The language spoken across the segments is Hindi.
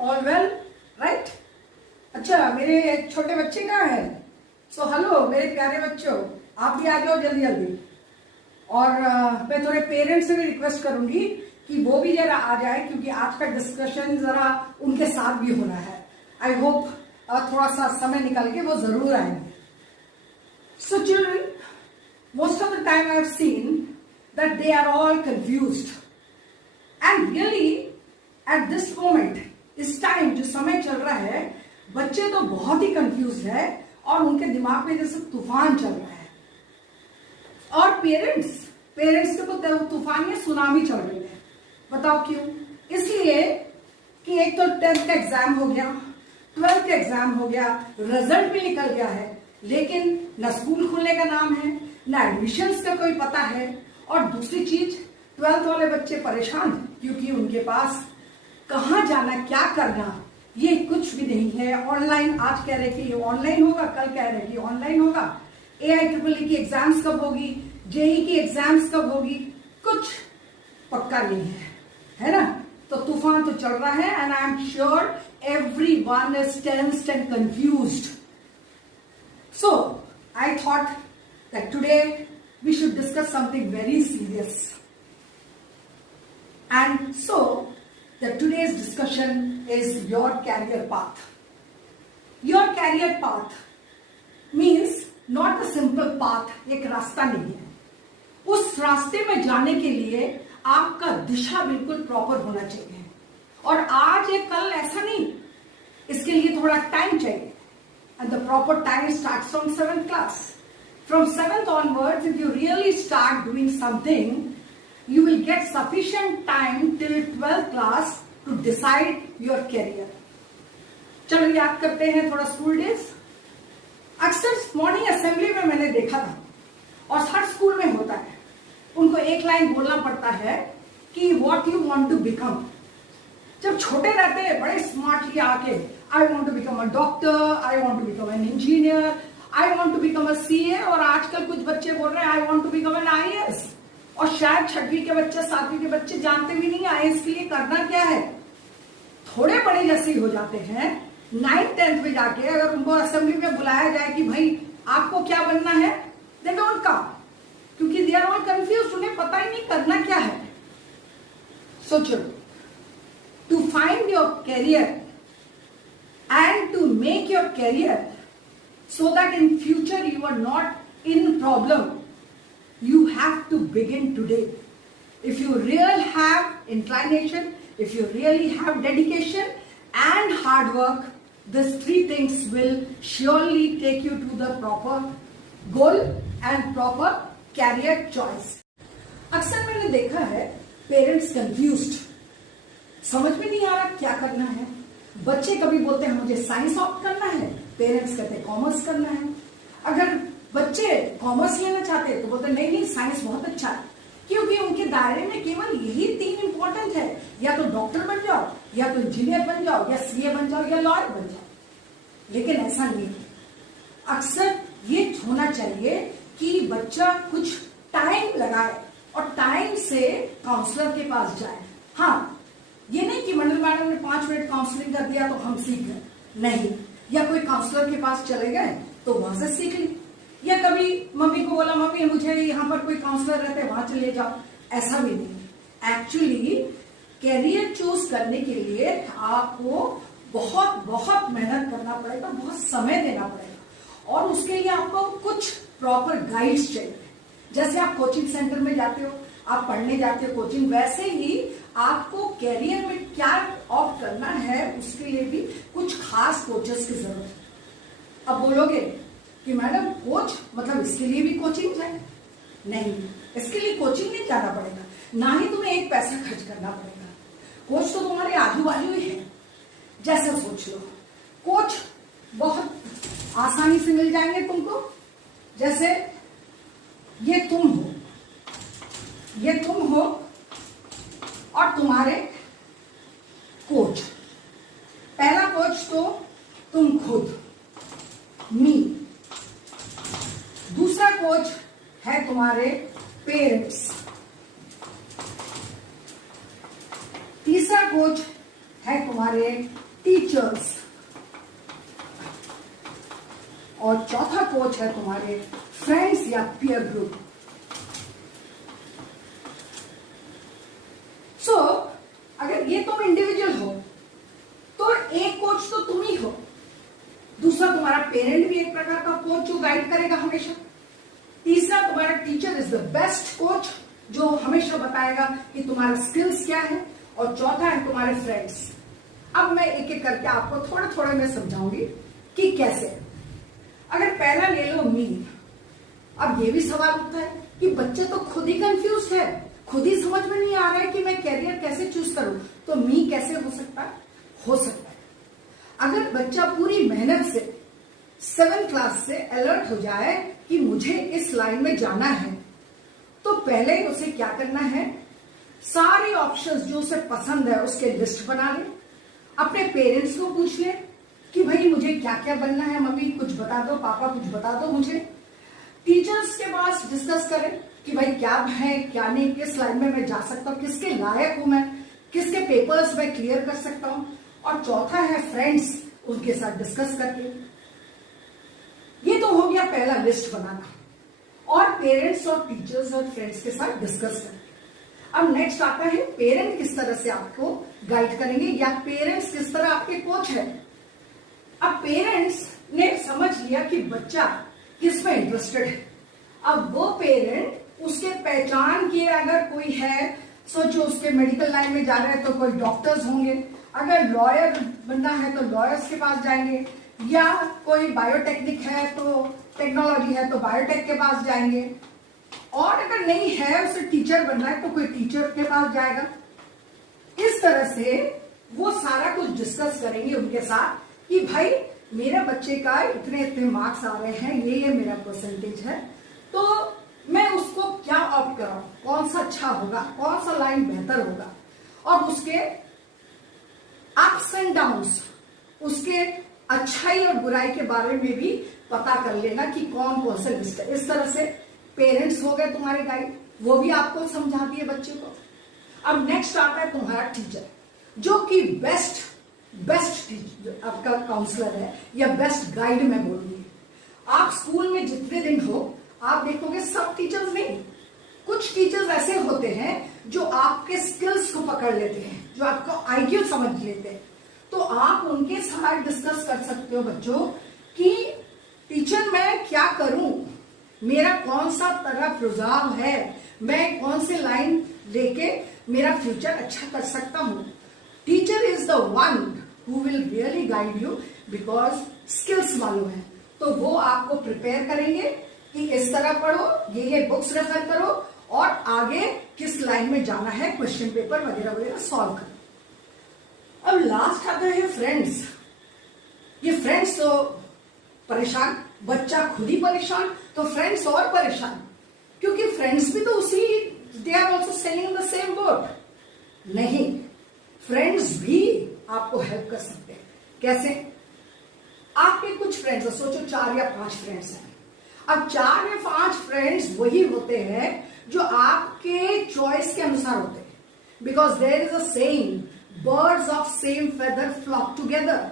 All well right. अच्छा, मेरे छोटे बच्चे कहाँ हैं? सो हेलो मेरे प्यारे बच्चों, आप भी आ जाओ जल्दी जल्दी। और मैं थोड़े पेरेंट्स से भी रिक्वेस्ट करूंगी कि वो भी जरा आ जाए, क्योंकि आज का डिस्कशन जरा उनके साथ भी होना है। आई होप थोड़ा सा समय निकाल के वो जरूर आएंगे। So children, most of the time I have seen that they are all confused, and really at this moment, इस टाइम जो समय चल रहा है, बच्चे तो बहुत ही कंफ्यूज है और उनके दिमाग में जैसे तूफान चल रहा है। और पेरेंट्स के तो तूफान या सुनामी चल रही है। बताओ क्यों? इसलिए कि एक तो 10th का एग्जाम हो गया, 12th का एग्जाम हो गया, रिजल्ट भी निकल गया है, लेकिन न स्कूल खुलने का नाम है, ना एडमिशंस का कोई पता है। और दूसरी चीज, 12th वाले बच्चे परेशान क्योंकि उनके पास कहाँ जाना, क्या करना, ये कुछ भी नहीं है। ऑनलाइन, आज कह रहे कि ये ऑनलाइन होगा, कल कह रहे कि ऑनलाइन होगा। AIEEE की एग्जाम्स कब होगी, JEE की एग्जाम्स कब होगी, कुछ पक्का नहीं है ना? तो तूफान तो चल रहा है, and I am sure everyone is tensed and confused. So I thought that today we should discuss something very serious. And so the today's discussion is your career path. Your career path means not a simple path, एक रास्ता नहीं है। उस रास्ते में जाने के लिए आपका दिशा बिल्कुल प्रॉपर होना चाहिए। और आज या कल ऐसा नहीं, इसके लिए थोड़ा टाइम चाहिए। And the proper time starts from 7th class. From 7th onwards, if you really start doing something, you will get sufficient time till 12th class to decide your career. चलो याद करते हैं थोड़ा स्कूल डेज। अक्सर मॉर्निंग असेंबली में मैंने देखा था, और हर स्कूल में होता है, उनको एक लाइन बोलना पड़ता है कि what you want to become. जब छोटे रहते हैं बड़े स्मार्टली आके, I want to become a doctor, I want to become an engineer, I want to become a CA। और आजकल कुछ बच्चे बोल रहे हैं I want to become an IAS। और शायद 6वीं के बच्चे, 7वीं के बच्चे जानते भी नहीं IAS के लिए करना क्या है। थोड़े बड़े जैसे हो जाते हैं, 9th 10th में जाके अगर उनको असेंबली में बुलाया जाए कि भाई आपको क्या बनना है, दे डोंट कम, क्योंकि दे आर ऑल कंफ्यूज्ड, उन्हें पता ही नहीं करना क्या है। सोचो, to find your career and to make your career so that in future you are not in problem, you have to begin today. If you really have inclination, if you really have dedication and hard work, these 3 things will surely take you to the proper goal and proper career choice. अक्सर मैंने देखा है पेरेंट्स कंफ्यूज्ड, समझ में नहीं आ रहा क्या करना है। बच्चे कभी बोलते हैं मुझे साइंस ऑप्ट करना है, पेरेंट्स कहते हैं कॉमर्स करना है। अगर बच्चे कॉमर्स लेना चाहते हैं तो बोलते हैं नहीं नहीं साइंस बहुत अच्छा है, क्योंकि उनके दायरे में केवल यही 3 इंपॉर्टेंट है, या तो डॉक्टर बन जाओ, या तो इंजीनियर बन जाओ, या CA बन जाओ, या लॉयर बन जाओ। लेकिन ऐसा नहीं है। अक्सर ये होना चाहिए कि बच्चा कुछ टाइम लगाए और टाइम से काउंसलर के पास जाए। हाँ, ये नहीं कि मंडल मैडम ने 5 मिनट काउंसलिंग कर दिया तो हम सीख गए, नहीं। या कोई काउंसलर के पास चले गए तो वहां से सीख ली, या कभी मम्मी को बोला मम्मी मुझे यहाँ पर कोई काउंसलर रहते हैं वहां चले जाओ, ऐसा भी नहीं। एक्चुअली कैरियर चूज करने के लिए आपको बहुत बहुत मेहनत करना पड़ेगा, बहुत समय देना पड़ेगा, और उसके लिए आपको कुछ प्रॉपर गाइड्स चाहिए। जैसे आप कोचिंग सेंटर में जाते हो, आप पढ़ने जाते हो कोचिंग, वैसे ही आपको कैरियर में क्या ऑप्ट करना है उसके लिए भी कुछ खास कोचेस की जरूरत है। अब बोलोगे कि मैडम कोच मतलब इसके लिए भी कोचिंग जाए? नहीं, इसके लिए कोचिंग नहीं जाना पड़ेगा, ना ही तुम्हें एक पैसा खर्च करना पड़ेगा। कोच तो तुम्हारे आजू बाजू ही है। जैसा सोच लो, कोच बहुत आसानी से मिल जाएंगे तुमको। जैसे ये तुम हो और तुम्हारे कोच। पहला कोच तो तुम खुद, मी। दूसरा कोच है तुम्हारे पेरेंट्स। तीसरा कोच है तुम्हारे टीचर्स, और चौथा कोच है तुम्हारे फ्रेंड्स या पीयर ग्रुप। सो अगर ये तुम इंडिविजुअल हो तो एक कोच तो तुम ही हो, दूसरा तुम्हारा पेरेंट भी एक प्रकार का कोच जो गाइड करेगा हमेशा, तीसरा तुम्हारा teacher is the best coach जो हमेशा बताएगा कि तुम्हारा स्किल्स क्या है, और चौथा है तुम्हारे फ्रेंड्स। अब मैं एक एक करके आपको थोड़ा थोड़ा मैं समझाऊंगी कि कैसे। अगर पहला ले लो मी। अब ये भी सवाल उठता है कि बच्चे तो खुद ही कंफ्यूज है, खुद ही समझ में नहीं आ रहा है कि मैं कैरियर कैसे चूज करूं, तो मी कैसे हो सकता है? हो सकता है अगर बच्चा पूरी मेहनत से 7th क्लास से अलर्ट हो जाए कि मुझे इस लाइन में जाना है, तो पहले उसे क्या करना है, सारे ऑप्शंस जो उसे पसंद है उसके लिस्ट बना ले, अपने पेरेंट्स को पूछ ले कि भाई मुझे क्या क्या बनना है, मम्मी कुछ बता दो, पापा कुछ बता दो मुझे। टीचर्स के पास डिस्कस करें कि भाई क्या है क्या नहीं, किस लाइन में मैं जा सकता हूँ, किसके लायक हूं मैं, किसके पेपर्स मैं क्लियर कर सकता हूं। और चौथा है फ्रेंड्स, उनके साथ डिस्कस करके। ये तो हो गया पहला लिस्ट बनाना, और पेरेंट्स और टीचर्स और फ्रेंड्स के साथ डिस्कस करके। अब नेक्स्ट आता है पेरेंट किस तरह से आपको गाइड करेंगे या पेरेंट्स किस तरह आपके कोच है। अब पेरेंट्स ने समझ लिया कि बच्चा किस में इंटरेस्टेड है, अब वो पेरेंट उसके पहचान के अगर कोई है, सोचो उसके मेडिकल लाइन में जा रहा है तो कोई डॉक्टर्स होंगे, अगर लॉयर बनना है तो लॉयर्स के पास जाएंगे, या कोई बायोटेक्निक है तो टेक्नोलॉजी है तो बायोटेक के पास जाएंगे, और अगर नहीं है उसे टीचर बनना है तो कोई टीचर के पास जाएगा। इस तरह से वो सारा कुछ डिस्कस करेंगे उनके साथ कि भाई मेरे बच्चे का इतने इतने मार्क्स आ रहे हैं, ये मेरा परसेंटेज है, तो मैं उसको क्या ऑप्ट कराऊं, कौन सा अच्छा होगा, कौन सा लाइन बेहतर होगा, और उसके अप्स एंड डाउन्स, उसके अच्छाई और बुराई के बारे में भी पता कर लेना कि कौन कौन से लिस्ट है। इस तरह से पेरेंट्स हो गए तुम्हारे गाइड, वो भी आपको समझा दिए बच्चे को। अब नेक्स्ट आता है तुम्हारा टीचर, जो कि बेस्ट टीचर आपका काउंसलर है या बेस्ट गाइड मैं बोलूंगी। आप स्कूल में जितने दिन हो आप देखोगे सब टीचर्स नहीं, कुछ टीचर्स ऐसे होते हैं जो आपके स्किल्स को पकड़ लेते हैं, जो आपको आईक्यू समझ लेते हैं, तो आप उनके साथ डिस्कस कर सकते हो बच्चों कि टीचर मैं क्या करूं, मेरा कौन सा तरफ रुझाव है, मैं कौन से लाइन लेके मेरा फ्यूचर अच्छा कर सकता हूं। Teacher is the one who will really guide you because skills मालूम है, तो वो आपको प्रिपेयर करेंगे कि इस तरह पढ़ो, ये बुक्स रेफर करो और आगे किस लाइन में जाना है, क्वेश्चन पेपर वगैरह वगैरह सॉल्व करो। अब लास्ट आता है फ्रेंड्स। ये फ्रेंड्स तो परेशान, बच्चा खुद ही परेशान तो फ्रेंड्स और परेशान, क्योंकि फ्रेंड्स भी तो उसी they are also sailing in the same boat. नहीं, फ्रेंड्स भी आपको हेल्प कर सकते हैं। कैसे? आपके कुछ फ्रेंड्स हैं, सोचो 4 या 5 फ्रेंड्स हैं। अब 4 या 5 फ्रेंड्स वही होते हैं जो आपके चॉइस के अनुसार होते हैं, because there is a saying, birds of same feather flock together.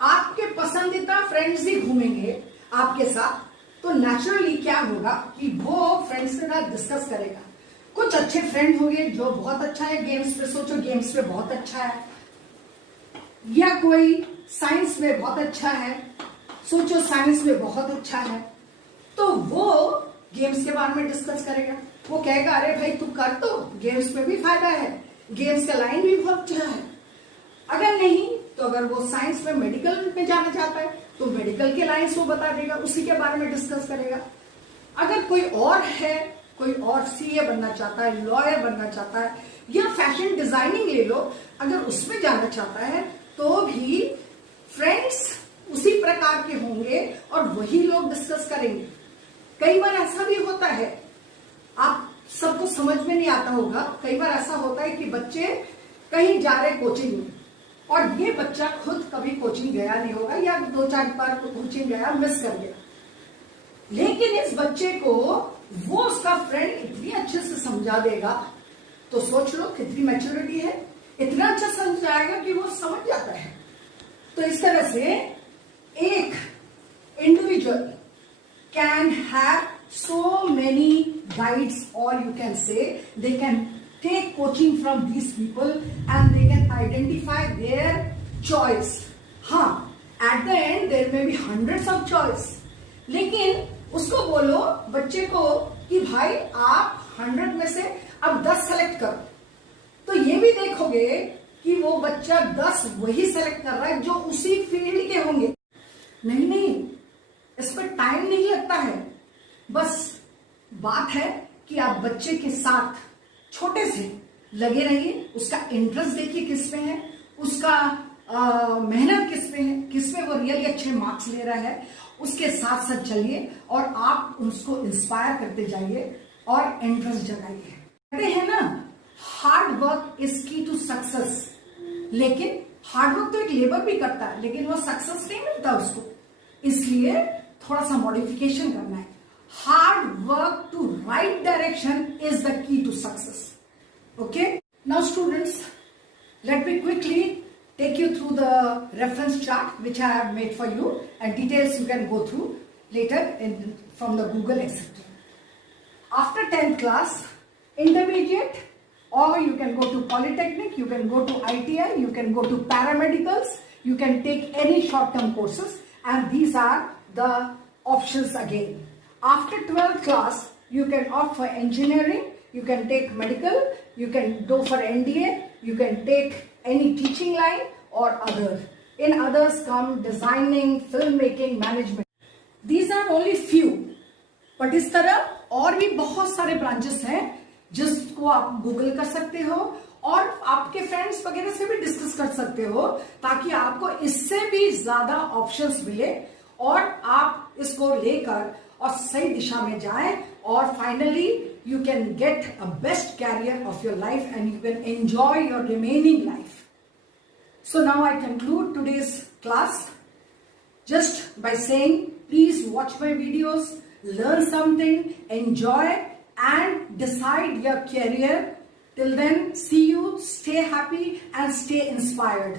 आपके पसंदीदा फ्रेंड्स ही घूमेंगे आपके साथ, तो नेचुरली क्या होगा कि वो फ्रेंड्स के साथ डिस्कस करेगा। कुछ अच्छे फ्रेंड होंगे जो बहुत अच्छा है गेम्स पे, सोचो गेम्स पे बहुत अच्छा है, या कोई साइंस में बहुत अच्छा है, सोचो साइंस में बहुत अच्छा है, तो वो गेम्स के बारे में डिस्कस करेगा। वो कहेगा अरे भाई तू कर, तो गेम्स में भी फायदा है, गेम्स का लाइन भी बहुत अच्छा है। अगर नहीं तो अगर वो साइंस में मेडिकल में जाना चाहता है तो मेडिकल के लाइन्स वो बता देगा, उसी के बारे में डिस्कस करेगा। अगर कोई और है, कोई और सीए बनना चाहता है, लॉयर बनना चाहता है, या फैशन डिजाइनिंग ले लो, अगर उसमें जाना चाहता है तो भी फ्रेंड्स उसी प्रकार के होंगे और वही लोग डिस्कस करेंगे। कई बार ऐसा भी होता है, आप सबको समझ में नहीं आता होगा, कई बार ऐसा होता है कि बच्चे कहीं जा रहे कोचिंग में और ये बच्चा खुद कभी कोचिंग गया नहीं होगा या 2-4 बार कोचिंग गया, मिस कर गया, लेकिन इस बच्चे को वो उसका फ्रेंड इतनी अच्छे से समझा देगा, तो सोच लो कितनी मैच्योरिटी है, इतना अच्छा समझाएगा कि वो समझ जाता है। तो इस तरह से एक individual can have so many guides, or you can say they can take coaching from these people and they can identify their choice. हाँ, at the end there may be hundreds of choice, लेकिन उसको बोलो बच्चे को कि भाई आप 100 में से अब 10 सेलेक्ट करो, तो ये भी देखोगे कि वो बच्चा 10 वही सेलेक्ट कर रहा है जो उसी फील्ड के होंगे। नहीं, इस पर टाइम नहीं लगता है, बस बात है कि आप बच्चे के साथ छोटे से लगे रहिए, उसका इंटरेस्ट देखिए किस में है, उसका मेहनत किस में है, किस में वो रियली अच्छे मार्क्स ले रहा है, उसके साथ साथ चलिए और आप उसको इंस्पायर करते जाइए और इंटरेस्ट जगाइए। कहते हैं ना, हार्ड वर्क इज की टू सक्सेस, लेकिन हार्ड वर्क तो एक लेबर भी करता है, लेकिन वो सक्सेस नहीं मिलता उसको, इसलिए थोड़ा सा मॉडिफिकेशन करना है। Hard work to right direction is the key to success. Okay? Now students, let me quickly take you through the reference chart which I have made for you, and details you can go through later from the Google etc. After 10th class, intermediate, or you can go to Polytechnic, you can go to ITI, you can go to paramedicals, you can take any short-term courses, and these are the options again. After 12th class, you can opt for engineering, you can take medical, you can go for NDA, you can take any teaching line or other. In others come designing, filmmaking, management. These are only few. But इस तरह और भी बहुत सारे ब्रांचेस हैं जिसको आप गूगल कर सकते हो और आपके फ्रेंड्स वगैरह से भी डिस्कस कर सकते हो, ताकि आपको इससे भी ज्यादा ऑप्शंस मिले और आप इसको लेकर और सही दिशा में जाएं, और finally you can get a best carrier of your life and you can enjoy your remaining life. So now I conclude today's class just by saying, please watch my videos, learn something, enjoy and decide your career. Till then, see you, stay happy and stay inspired.